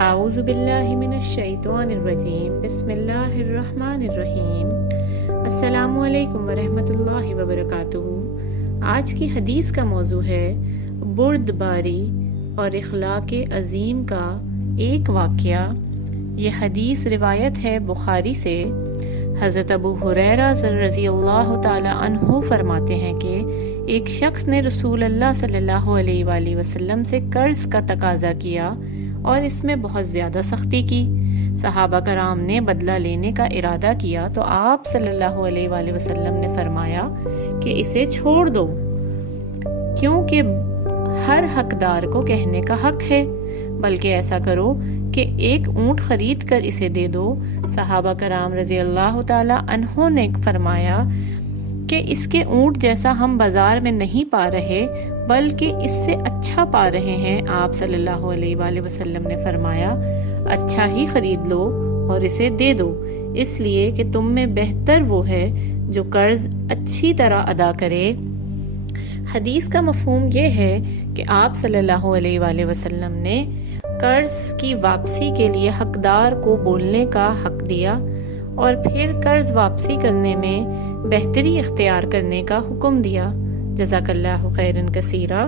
اعوذ باللہ من الشیطان الرجیم، بسم اللہ الرحمن الرحیم۔ السلام علیکم ورحمۃ اللہ وبرکاتہ۔ آج کی حدیث کا موضوع ہے بردباری اور اخلاق عظیم کا ایک واقعہ۔ یہ حدیث روایت ہے بخاری سے۔ حضرت ابو ہریرہ رضی اللہ تعالی عنہ فرماتے ہیں کہ ایک شخص نے رسول اللہ صلی اللہ علیہ وآلہ وسلم سے قرض کا تقاضا کیا اور اس میں بہت زیادہ سختی کی۔ صحابہ کرام نے بدلہ لینے کا ارادہ کیا تو آپ صلی اللہ علیہ وآلہ وسلم نے فرمایا کہ اسے چھوڑ دو، کیونکہ ہر حقدار کو کہنے کا حق ہے، بلکہ ایسا کرو کہ ایک اونٹ خرید کر اسے دے دو۔ صحابہ کرام رضی اللہ تعالی عنہ نے فرمایا کہ اس کے اونٹ جیسا ہم بازار میں نہیں پا رہے بلکہ اس سے اچھا پا رہے ہیں۔ آپ صلی اللہ علیہ وآلہ وسلم نے فرمایا اچھا ہی خرید لو اور اسے دے دو، اس لیے کہ تم میں بہتر وہ ہے جو قرض اچھی طرح ادا کرے۔ حدیث کا مفہوم یہ ہے کہ آپ صلی اللہ علیہ وآلہ وسلم نے قرض کی واپسی کے لیے حقدار کو بولنے کا حق دیا اور پھر قرض واپسی کرنے میں بہتری اختیار کرنے کا حکم دیا۔ جزاک اللہ خیرا کثیرا۔